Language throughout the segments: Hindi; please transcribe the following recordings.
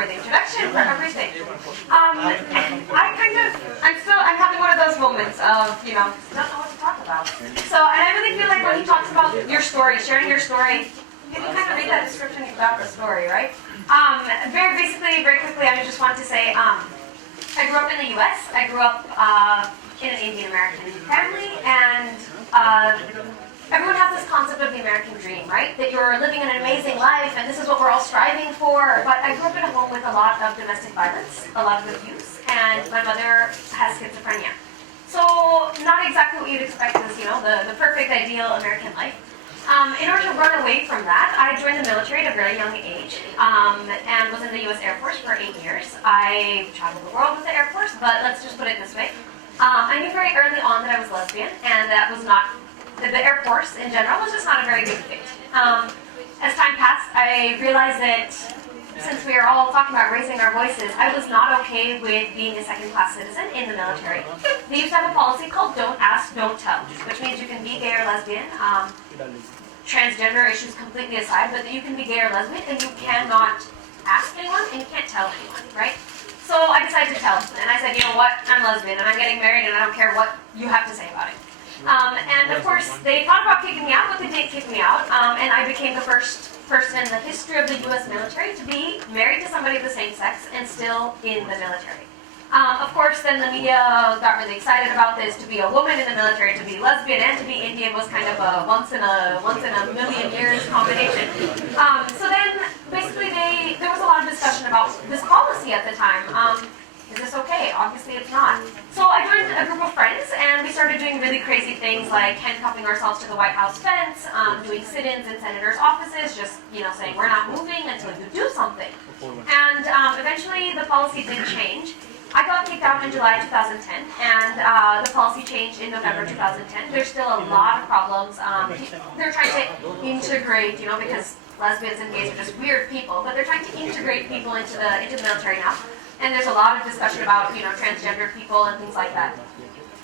for the introduction, for everything. I'm having one of those moments of, don't know what to talk about. So, and I really feel like when he talks about your story, sharing your story, you can kind of read that description about the story, right? Very quickly, I just want to say, I grew up in the U.S. I grew up in an Indian American family, and everyone has this concept of the American dream, right? That you're living an amazing life, and this is what we're all striving for. But I grew up in a home with a lot of domestic violence, a lot of abuse, and my mother has schizophrenia. So not exactly what you'd expect as, the perfect, ideal American life. In order to run away from that, I joined the military at a very young age, and was in the U.S. Air Force for 8 years. I traveled the world with the Air Force, but let's just put it this way. I knew very early on that I was lesbian, and that was not, the Air Force in general was just not a very good fit. As time passed, I realized that since we are all talking about raising our voices, I was not okay with being a second-class citizen in the military. They used to have a policy called don't ask, don't tell, which means you can be gay or lesbian, transgender issues completely aside, but that you can be gay or lesbian and you cannot ask anyone and you can't tell anyone, right? So I decided to tell, and I said, you know what, I'm lesbian and I'm getting married and I don't care what you have to say about it. And of course, they thought about kicking me out, but they did kick me out, and I became the first person in the history of the U.S. military to be married to somebody of the same sex and still in the military. Of course, then the media got really excited about this. To be a woman in the military, to be lesbian, and to be Indian was kind of a once in a million years combination. So then, basically, there was a lot of discussion about this policy at the time. Is this okay? Obviously it's not. So I joined a group of friends and we started doing really crazy things like handcuffing ourselves to the White House fence, doing sit-ins in senators' offices, just saying we're not moving until you do something. And eventually the policy did change. I got kicked out in July 2010 and the policy changed in November 2010. There's still a lot of problems. They're trying to integrate, because lesbians and gays are just weird people, but they're trying to integrate people into the military now. And there's a lot of discussion about, transgender people and things like that.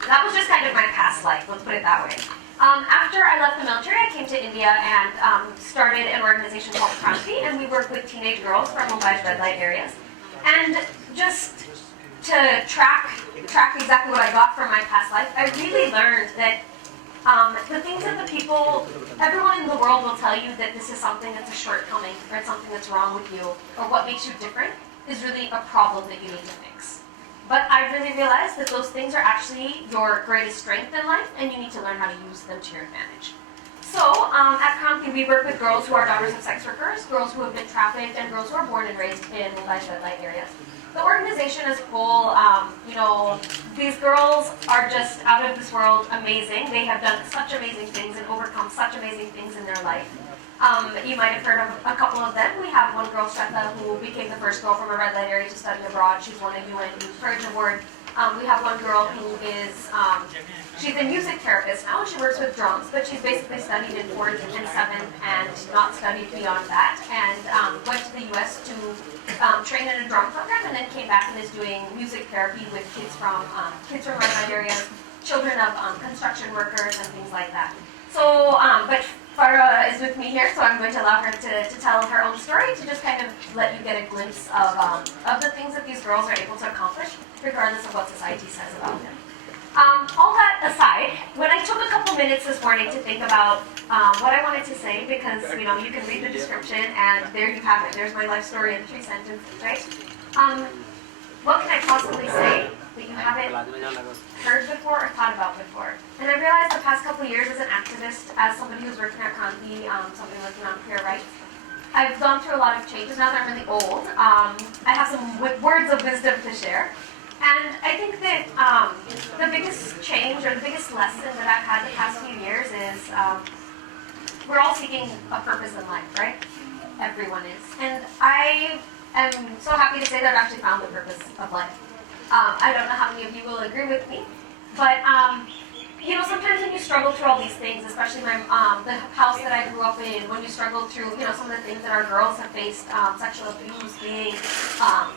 That was just kind of my past life, let's put it that way. After I left the military, I came to India and started an organization called Kranti, and we work with teenage girls from Mumbai's red light areas. And just to track exactly what I got from my past life, I really learned that the things that everyone in the world will tell you that this is something that's a shortcoming, or it's something that's wrong with you, or what makes you different, is really a problem that you need to fix. But I really realized that those things are actually your greatest strength in life, and you need to learn how to use them to your advantage. So, at Kranti, we work with girls who are daughters of sex workers, girls who have been trafficked, and girls who are born and raised in Mumbai's red light areas. The organization as a whole, these girls are just out of this world amazing. They have done such amazing things and overcome such amazing things in their life. You might have heard of a couple of them. We have one girl, Shweta, who became the first girl from a red light area to study abroad. She's won a UN Youth Courage Award. We have one girl who is, she's a music therapist now. She works with drums, but she's basically studied in 4th and 7th and not studied beyond that, and went to the U.S. to train in a drum program, and then came back and is doing music therapy with kids from red light areas, children of construction workers, and things like that. So, but Farah is with me here, so I'm going to allow her to tell her own story, to just kind of let you get a glimpse of the things that these girls are able to accomplish, regardless of what society says about them. All that aside, when I took a couple minutes this morning to think about what I wanted to say, because you can read the description and there you have it. There's my life story in 3 sentences, right? What can I possibly say that you haven't heard before or thought about before? And I realized the past couple of years as an activist, as somebody who's working at Kranti, somebody looking on queer rights, I've gone through a lot of changes. Now that I'm really old, I have some words of wisdom to share. And I think that the biggest change or the biggest lesson that I've had the past few years is we're all seeking a purpose in life, right? Everyone is. And I am so happy to say that I've actually found the purpose of life. I don't know how many of you will agree with me, but sometimes when you struggle through all these things, especially the house that I grew up in, when you struggle through, some of the things that our girls have faced, sexual abuse, being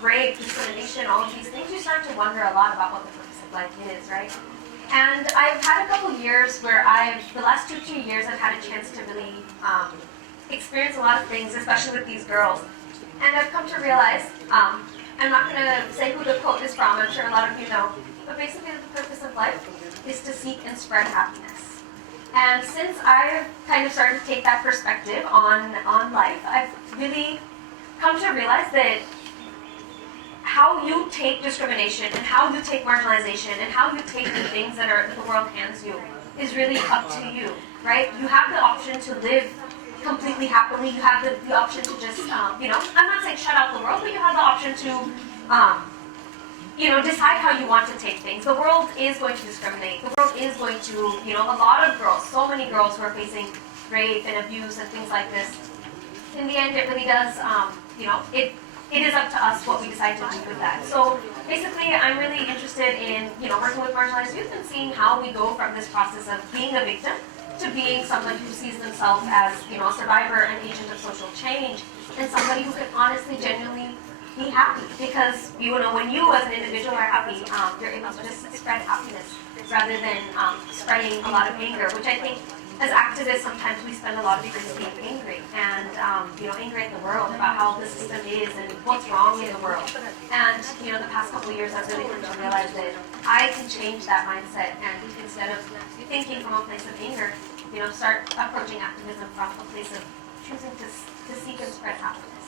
rape, discrimination, all of these things, you start to wonder a lot about what the purpose of life is, right? And I've had a couple years where the last 2 years, I've had a chance to really experience a lot of things, especially with these girls. And I've come to realize, I'm not going to say who the quote is from, I'm sure a lot of you know, but basically the purpose of life is to seek and spread happiness. And since I've kind of started to take that perspective on life, I've really come to realize that how you take discrimination and how you take marginalization and how you take the things that the world hands you is really up to you, right? You have the option to live completely happily. You have the option to just, I'm not saying shut out the world, but you have the option to, decide how you want to take things. The world is going to discriminate. The world is going to, a lot of girls, so many girls who are facing rape and abuse and things like this. In the end, it really does, it is up to us what we decide to do with that. So basically, I'm really interested in, working with marginalized youth and seeing how we go from this process of being a victim to being someone who sees themselves as, a survivor, an agent of social change, and somebody who can honestly, genuinely be happy. Because, when you as an individual are happy, you're able to just spread happiness rather than spreading a lot of anger, which I think as activists, sometimes we spend a lot of time being angry and, angry at the world about how the system is and what's wrong in the world. And, the past couple of years, I've really come to realize that I can change that mindset and instead of thinking from a place of anger, start approaching activism from a place of choosing to seek and spread happiness.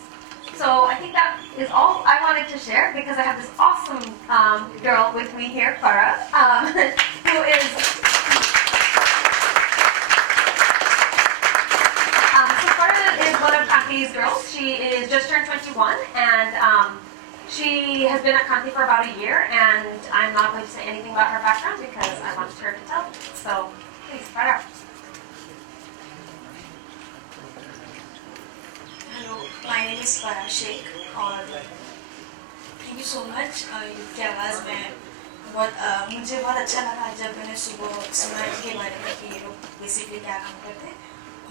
So I think that is all I wanted to share because I have this awesome girl with me here, Farah, who is... one of Kranti's girls. She is just turned 21 and she has been at Kranti for about a year and I'm not going to say anything about her background because I want her to tell. So please, Farah. Hello, my name is Farah Shaikh और thank you so much की आवाज़ में मुझे बहुत अच्छा लगा जब मैंने सुबह सुना इनके बारे में कि ये लोग बेसिकली क्या काम करते हैं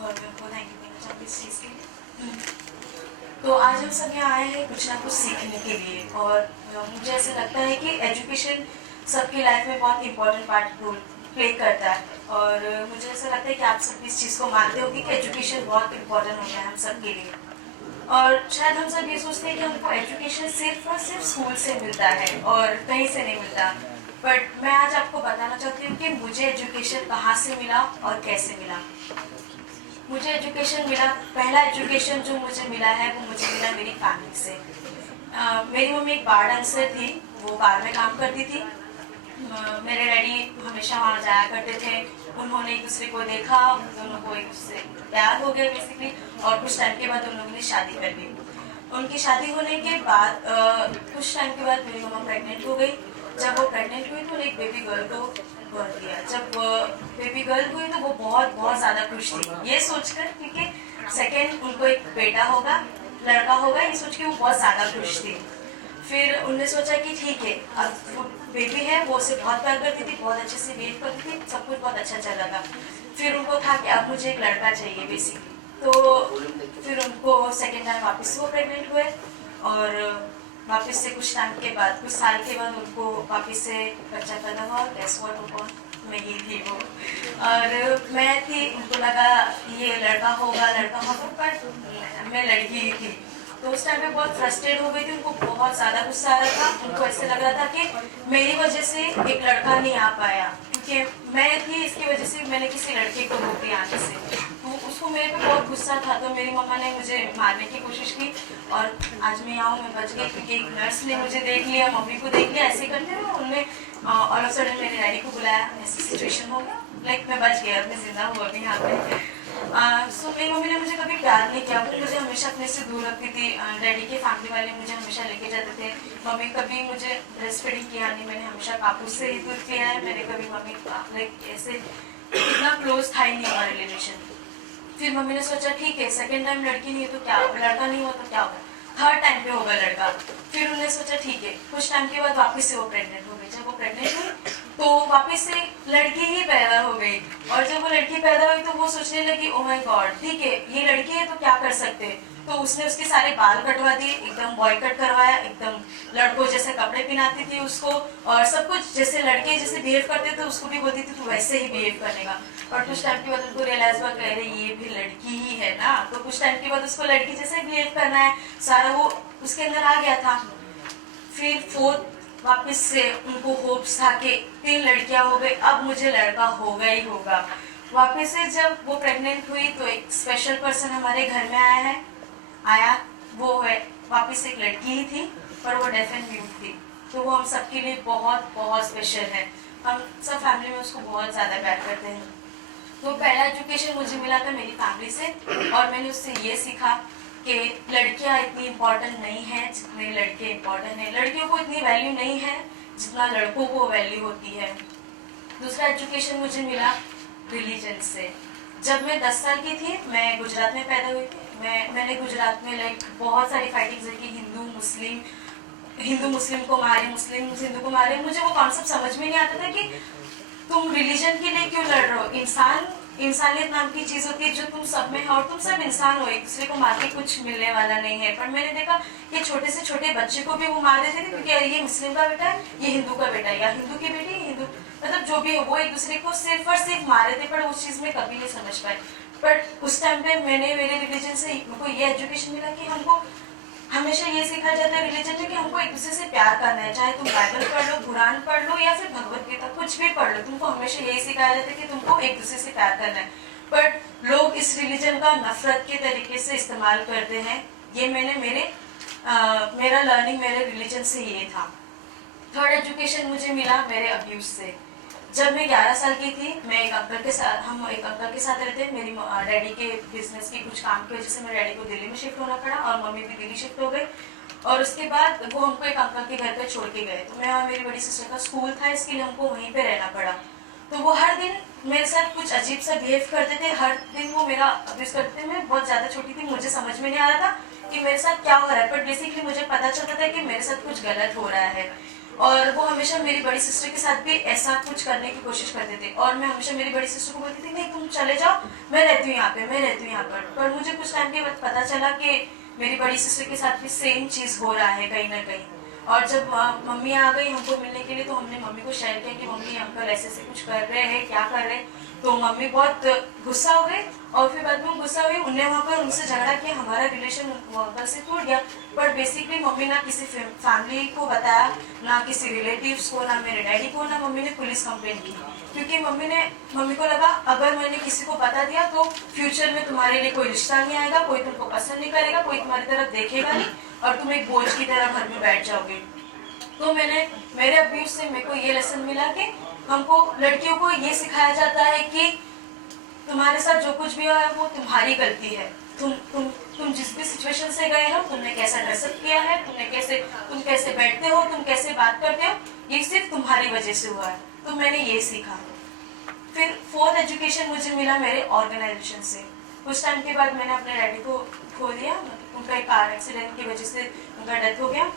और मैं बहुत थैंक यू करना चाहती हूँ इस चीज़ के लिए। तो आज हम सब यहाँ आए हैं कुछ ना कुछ सीखने के लिए और मुझे ऐसा लगता है कि एजुकेशन सबकी लाइफ में बहुत इंपॉर्टेंट पार्ट रोल प्ले करता है और मुझे ऐसा लगता है कि आप सब इस चीज़ को मानते हो कि एजुकेशन बहुत इंपॉर्टेंट होता है हम सब के लिए और शायद हम सब ये सोचते हैं कि हमको एजुकेशन सिर्फ और सिर्फ स्कूल से मिलता है और कहीं से नहीं मिलता बट मैं आज आपको बताना चाहती हूँ कि मुझे एजुकेशन कहाँ से मिला और कैसे मिला। मुझे एजुकेशन मिला, पहला एजुकेशन जो मुझे मिला है वो मुझे मिला मेरी फैमिली से। मेरी मम्मी एक बार डांसर थी, वो बार में काम करती थी। मेरे डैडी हमेशा वहाँ जाया करते थे, उन्होंने एक दूसरे को देखा, दोनों को एक दूसरे प्यार हो गया बेसिकली और कुछ टाइम के बाद उन लोगों ने शादी कर ली। उनकी शादी होने के बाद कुछ टाइम के बाद मेरी मम्मा प्रेग्नेंट हो गई। जब वो प्रेग्नेंट हुई तो एक बेबी गर्ल को बर्थ दिया। जब बेबी गर्ल हुई तो वो बहुत ज़्यादा खुश थी ये सोचकर क्योंकि सेकेंड उनको एक बेटा होगा, लड़का होगा, ये सोच के वो बहुत ज़्यादा खुश थी। फिर उनने सोचा कि ठीक है अब वो बेबी है, वो उसे बहुत प्यार करती थी, बहुत अच्छे से वेट करती थी, सब कुछ बहुत अच्छा चल रहा था। फिर उनको था कि अब मुझे एक लड़का चाहिए बेसिकली, तो फिर उनको सेकेंड टाइम वापस वो प्रेग्नेंट हुए और वापस से कुछ टाइम के बाद, कुछ साल के बाद उनको वापस से बच्चा पैदा हुआ। गैस हुआ मैं ही थी वो और मैं थी, उनको लगा ये लड़का होगा पर मैं लड़की ही थी। तो उस टाइम पे बहुत फ्रस्ट्रेट हो गई थी, उनको बहुत ज़्यादा गुस्सा आ रहा था। उनको ऐसे लग रहा था कि मेरी वजह से एक लड़का नहीं आ पाया क्योंकि मैं थी, इसकी वजह से मैंने किसी लड़के को रोक दिया आने से। तो उसको मेरे पे बहुत गुस्सा था, तो मेरी मम्मा ने मुझे मारने की कोशिश की और आज मैं यहाँ हूँ, मैं बच गई क्योंकि एक नर्स ने मुझे देख लिया, मम्मी को देख लिया, ऐसे करते हुए उन्होंने ऑल ऑफ सडन मेरे डैडी को बुलाया, ऐसी सिचुएशन हो गया, लाइक मैं बच गया, मैं जिंदा हूँ अभी यहाँ पे। सो मेरी मम्मी ने मुझे कभी प्यार नहीं किया, वो मुझे हमेशा अपने से दूर रखती थी। डैडी के फैमिली वाले मुझे हमेशा लेके जाते थे। मम्मी कभी मुझे ब्रेस्ट फीडिंग किया नहीं, मैंने हमेशा पापू से ही दूध पिया है। मैंने कभी मम्मी लाइक ऐसे इतना क्लोज था ही नहीं हमारा रिलेशन। फिर मम्मी ने सोचा ठीक है सेकेंड टाइम लड़की नहीं है तो क्या होगा, लड़का नहीं हुआ तो क्या होगा, थर्ड टाइम पे होगा लड़का। फिर उन्होंने सोचा ठीक है, कुछ टाइम के बाद वापस से वो प्रेग्नेंट हो गई। जब वो प्रेग्नेंट हुई तो वापस से लड़की ही पैदा हो गई, और जब वो लड़की पैदा हुई तो वो सोचने लगी ओ माय गॉड, ठीक है ये लड़की है तो क्या कर सकते हैं। तो उसने उसके सारे बाल कटवा दिए, एकदम बॉय कट करवाया, एकदम लड़कों जैसे कपड़े पहनाती थी उसको, और सब कुछ जैसे लड़के जैसे बिहेव करते थे उसको भी बोलती थी तू वैसे ही बिहेव करने का। और कुछ टाइम के बाद उनको रियलाइज हुआ, कह रहे ये भी लड़की ही है ना, तो कुछ टाइम के बाद उसको लड़की जैसे बिहेव करना है, सारा वो उसके अंदर आ गया था। फिर फोर्थ वापस से उनको होप्स था कि 3 लड़कियां हो गई, अब मुझे लड़का होगा ही होगा। वापस से जब वो प्रेग्नेंट हुई तो एक स्पेशल पर्सन हमारे घर में आया, वो है वापस एक लड़की ही थी, पर वो डेफ एंड म्यूट थी, तो वो हम सबके लिए बहुत बहुत स्पेशल है। हम सब फैमिली में उसको बहुत ज़्यादा प्यार करते हैं। तो पहला एजुकेशन मुझे मिला था मेरी फैमिली से, और मैंने उससे ये सीखा कि लड़कियां इतनी इम्पोर्टेंट नहीं है जितने लड़के इम्पोर्टेंट हैं, लड़कियों को इतनी वैल्यू नहीं है जितना लड़कों को वैल्यू होती है। दूसरा एजुकेशन मुझे मिला रिलीजन से। जब मैं 10 साल की थी, मैं गुजरात में पैदा हुई थी। मैंने गुजरात में बहुत सारी फाइटिंग्स देखी, हिंदू मुस्लिम को मारे, मुस्लिम हिंदू को मारे। मुझे वो कॉन्सेप्ट समझ में नहीं आता था कि तुम रिलीजन के लिए क्यों लड़ रहे हो। इंसानियत नाम की चीज होती है जो तुम सब में है, और तुम सब इंसान हो, एक दूसरे को मार के कुछ मिलने वाला नहीं है। पर मैंने देखा कि छोटे से छोटे बच्चे को भी वो मार देते थे, क्योंकि ये मुस्लिम का बेटा है, ये हिंदू का बेटा है, या हिंदू की बेटी हिंदू, मतलब जो भी है वो एक दूसरे को सिर्फ और सिर्फ मार रहे थे। पर उस चीज में कभी नहीं समझ पाए। पर उस टाइम पे मैंने मेरे रिलीजन से हमको ये एजुकेशन मिला कि हमको हमेशा ये सिखाया जाता है रिलीजन में कि हमको एक दूसरे से प्यार करना है। चाहे तुम बाइबल पढ़ लो, कुरान पढ़ लो, या फिर भगवत गीता, कुछ भी पढ़ लो, तुमको हमेशा यही सिखाया जाता है कि तुमको एक दूसरे से प्यार करना है। बट लोग इस रिलीजन का नफरत के तरीके से इस्तेमाल करते हैं। ये मेरा लर्निंग मेरे रिलीजन से ये था। थर्ड एजुकेशन मुझे मिला मेरे अब्यूज से। जब मैं 11 साल की थी, हम एक अंकल के साथ रहते। मेरी डैडी के बिजनेस की कुछ काम की वजह से मेरे डैडी को दिल्ली में शिफ्ट होना पड़ा, और मम्मी भी दिल्ली शिफ्ट हो गई। और उसके बाद वो हमको एक अंकल के घर पे छोड़ के गए। तो मैं और मेरी बड़ी सिस्टर का स्कूल था, इसके लिए हमको वहीं पे रहना पड़ा। तो वो हर दिन मेरे साथ कुछ अजीब सा बिहेव करते थे, हर दिन वो मेरा अब्यूज करते थे। मैं बहुत ज्यादा छोटी थी, मुझे समझ में नहीं आ रहा था कि मेरे साथ क्या हो रहा है, बट बेसिकली मुझे पता चलता था कि मेरे साथ कुछ गलत हो रहा है। और वो हमेशा मेरी बड़ी सिस्टर के साथ भी ऐसा कुछ करने की कोशिश करते थे, और मैं हमेशा मेरी बड़ी सिस्टर को बोलती थी नहीं तुम चले जाओ, मैं रहती हूँ यहाँ पे। पर मुझे कुछ टाइम के बाद पता चला कि मेरी बड़ी सिस्टर के साथ भी सेम चीज हो रहा है कहीं ना कहीं। और जब मम्मी आ गई हमको मिलने के लिए, तो हमने मम्मी को शेयर किया कि मम्मी अंकल ऐसे ऐसे कुछ कर रहे हैं, क्या कर रहे हैं। तो मम्मी बहुत गुस्सा हो गई, और फिर बाद में गुस्सा हुई, उनने वहाँ पर उनसे झगड़ा किया, हमारा रिलेशन अंकल से टूट गया। पर बेसिकली मम्मी ना किसी फैमिली को बताया, ना किसी रिलेटिव्स को, ना मेरे डैडी को, ना मम्मी ने पुलिस कंप्लेंट की। क्योंकि मम्मी को लगा अगर मैंने किसी को बता दिया तो फ्यूचर में तुम्हारे लिए कोई रिश्ता नहीं आएगा, कोई तुमको पसंद नहीं करेगा, कोई तुम्हारी तरफ देखेगा नहीं, और तुम एक बोझ की तरह घर में बैठ जाओगे। तो मेरे अब्यूज से मेरे को ये लेसन मिला कि हमको लड़कियों को ये सिखाया जाता है कि तुम्हारे साथ जो कुछ भी हुआ है वो तुम्हारी गलती है। तुम जिस भी सिचुएशन से गए हो, तुमने कैसा ड्रेसअप किया है, तुम कैसे बैठते हो, तुम कैसे बात करते हो, ये सिर्फ तुम्हारी वजह से हुआ है। तो मैंने ये सीखा। फिर फोर्थ एजुकेशन मुझे मिला मेरे ऑर्गेनाइजेशन से। कुछ टाइम के बाद मैंने अपने डैडी को खो दिया, उनका एक कार एक्सीडेंट की वजह से उनका डेथ हो गया।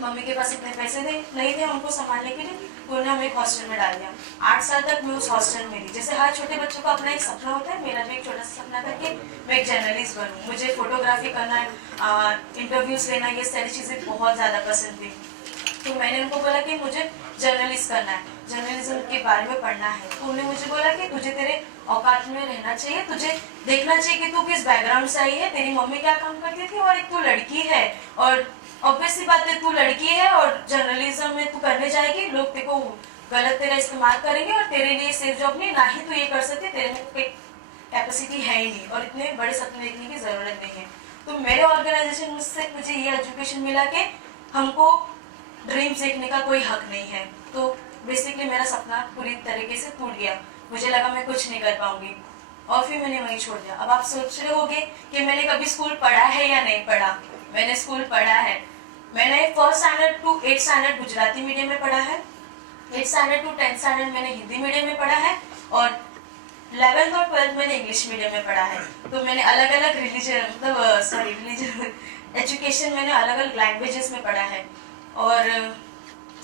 मम्मी के पास इतने पैसे नहीं थे उनको संभालने के लिए, तो उन्हें हमें एक हॉस्टल में डाल दिया। 8 साल तक मैं उस हॉस्टल में थी। जैसे हर छोटे बच्चों का अपना एक सपना होता है, मेरा भी एक छोटा सा सपना था कि मैं एक जर्नलिस्ट बनूं। मुझे फोटोग्राफी करना, इंटरव्यूज लेना, ये सारी चीजें बहुत ज्यादा पसंद थी। तो मैंने उनको बोला कि मुझे जर्नलिस्ट करना है, जर्नलिज्म के बारे में पढ़ना है। तो उन्होंने मुझे बोला कि तुझे तेरे औकात में रहना चाहिए, तुझे देखना चाहिए कि तू किस बैकग्राउंड से आई है, तेरी मम्मी क्या काम करती थी, और एक तू लड़की है, और ऑब्वियस सी बात है तू लड़की है और जर्नलिज्म में तू करने जाएगी, लोग तेरे को गलत तेरा इस्तेमाल करेंगे, और तेरे लिए सेफ जॉब नहीं, ना ही तू ये कर सकती, तेरे में कोई कैपेसिटी है ही नहीं, और इतने बड़े सपने देखने की जरूरत नहीं है। तो मेरे ऑर्गेनाइजेशन से मुझे ये एजुकेशन मिला कि हमको ड्रीम्स देखने का कोई हक नहीं है। तो बेसिकली मेरा सपना पूरी तरीके से टूट गया, मुझे लगा मैं कुछ नहीं कर पाऊंगी, और फिर मैंने वहीं छोड़ दिया। अब आप सोच रहे होंगे कि मैंने कभी स्कूल पढ़ा है या नहीं पढ़ा। मैंने स्कूल पढ़ा है। मैंने 1st standard to 8th standard Gujarati medium में पढ़ा है, 8th standard to 10th standard मैंने हिंदी मीडियम में पढ़ा है, और 11th और 12th मैंने इंग्लिश मीडियम में पढ़ा है। तो मैंने अलग अलग रिलीजन एजुकेशन मैंने अलग अलग लैंग्वेजेस में पढ़ा है। और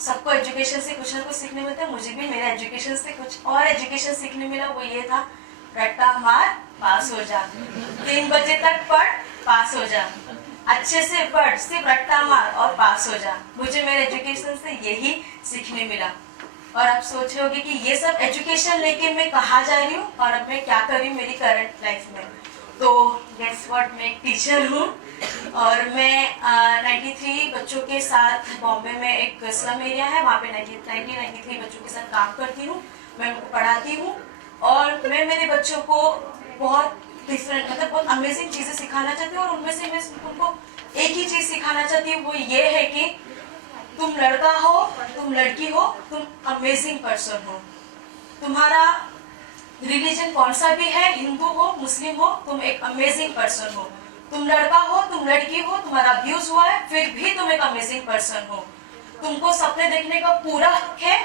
सबको एजुकेशन से कुछ ना कुछ सीखने मिलता है, मुझे भी मेरे एजुकेशन से कुछ और एजुकेशन सीखने मिला। वो ये था, रट्टा मार पास हो जा, 3 बजे तक पढ़ पास हो जा, अच्छे से पढ़, सिर्फ रट्टा मार और पास हो जा। मुझे मेरे एजुकेशन से यही सीखने मिला। और आप सोच रहे होगे कि ये सब एजुकेशन लेके मैं कहाँ जा रही हूँ और अब मैं क्या कर रही हूँ मेरी करंट लाइफ में। तो गेस व्हाट, मैं एक टीचर हूँ और मैं 93 बच्चों के साथ बॉम्बे में एक स्लम एरिया है, वहाँ पे 93 बच्चों के साथ काम करती हूँ। मैं उनको पढ़ाती हूँ और मैं मेरे बच्चों को बहुत डिफरेंट, मतलब बहुत अमेजिंग चीज़ें सिखाना चाहती हूँ। और उनमें से मैं उनको एक ही चीज़ सिखाना चाहती हूँ, वो ये है कि तुम लड़का हो, तुम लड़की हो, तुम अमेजिंग पर्सन हो। तुम्हारा रिलीजन कौन सा भी है, हिंदू हो, मुस्लिम हो, तुम एक अमेजिंग पर्सन हो। तुम लड़का हो, तुम लड़की हो, तुम्हारा अब्यूज हुआ है, फिर भी तुम एक अमेजिंग पर्सन हो। तुमको सपने देखने का पूरा हक है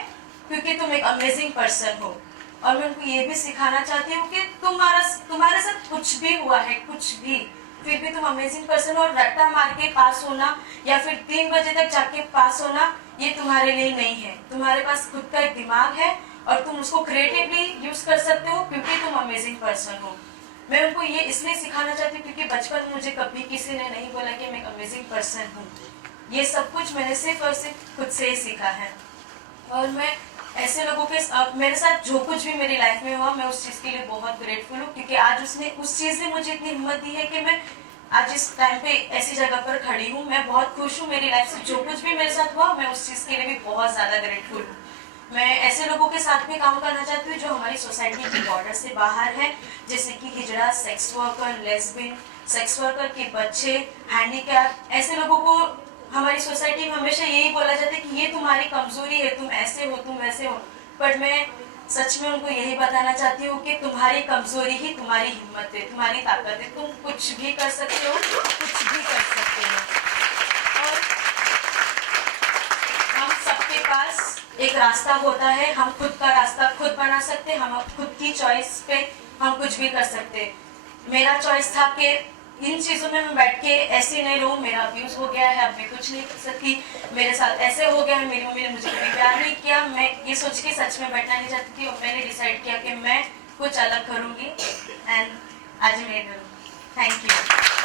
क्योंकि तुम एक अमेजिंग पर्सन हो। और मैं उनको ये भी सिखाना चाहती हूँ कि तुम्हारे साथ कुछ भी हुआ है, कुछ भी, फिर भी तुम अमेजिंग पर्सन हो। और रट्टा मार के पास होना या फिर 3 बजे तक जाके पास होना, ये तुम्हारे लिए नहीं है। तुम्हारे पास खुद का एक दिमाग है और तुम उसको क्रिएटिवली यूज कर सकते हो क्योंकि तुम अमेजिंग पर्सन हो। मैं उनको ये इसलिए सिखाना चाहती हूँ क्योंकि बचपन में मुझे कभी किसी ने नहीं बोला कि मैं एक अमेजिंग पर्सन हूँ। ये सब कुछ मैंने सिर्फ और सिर्फ खुद से ही सीखा है। और मैं ऐसे लोगों के मेरे साथ जो कुछ भी मेरी लाइफ में हुआ, मैं उस चीज़ के लिए बहुत ग्रेटफुल हूँ क्योंकि आज उस चीज़ ने मुझे इतनी हिम्मत दी है कि मैं आज इस टाइम पे ऐसी जगह पर खड़ी हूँ। मैं बहुत खुश हूँ मेरी लाइफ से, जो कुछ भी मेरे साथ हुआ मैं उस चीज़ के लिए भी बहुत ज़्यादा ग्रेटफुल हूँ। मैं ऐसे लोगों के साथ भी काम करना चाहती हूँ जो हमारी सोसाइटी की बॉर्डर से बाहर है, जैसे कि hijra, sex worker, lesbian, sex worker के बच्चे, हैंडीकैप। ऐसे लोगों को हमारी सोसाइटी में हमेशा यही बोला जाता है कि ये तुम्हारी कमजोरी है, तुम ऐसे हो, तुम वैसे हो। बट मैं सच में उनको यही बताना चाहती हूँ कि तुम्हारी कमजोरी ही तुम्हारी हिम्मत है, तुम्हारी ताकत है। तुम कुछ भी कर सकते हो, कुछ भी कर सकते हो। और हम सबके पास एक रास्ता होता है, हम खुद का रास्ता खुद बना सकते हैं। हम खुद की चॉइस पे हम कुछ भी कर सकते हैं। मेरा चॉइस था कि इन चीज़ों में मैं बैठ के ऐसे नहीं रहूँ, मेरा अब्यूज हो गया है, अब मैं कुछ नहीं कर सकती, मेरे साथ ऐसे हो गया है, मेरी मम्मी ने मुझे कभी प्यार नहीं किया। मैं ये सोच के सच में बैठना नहीं चाहती थी और मैंने डिसाइड किया कि मैं कुछ अलग करूँगी एंड आज मैं करूँगी। Thank you.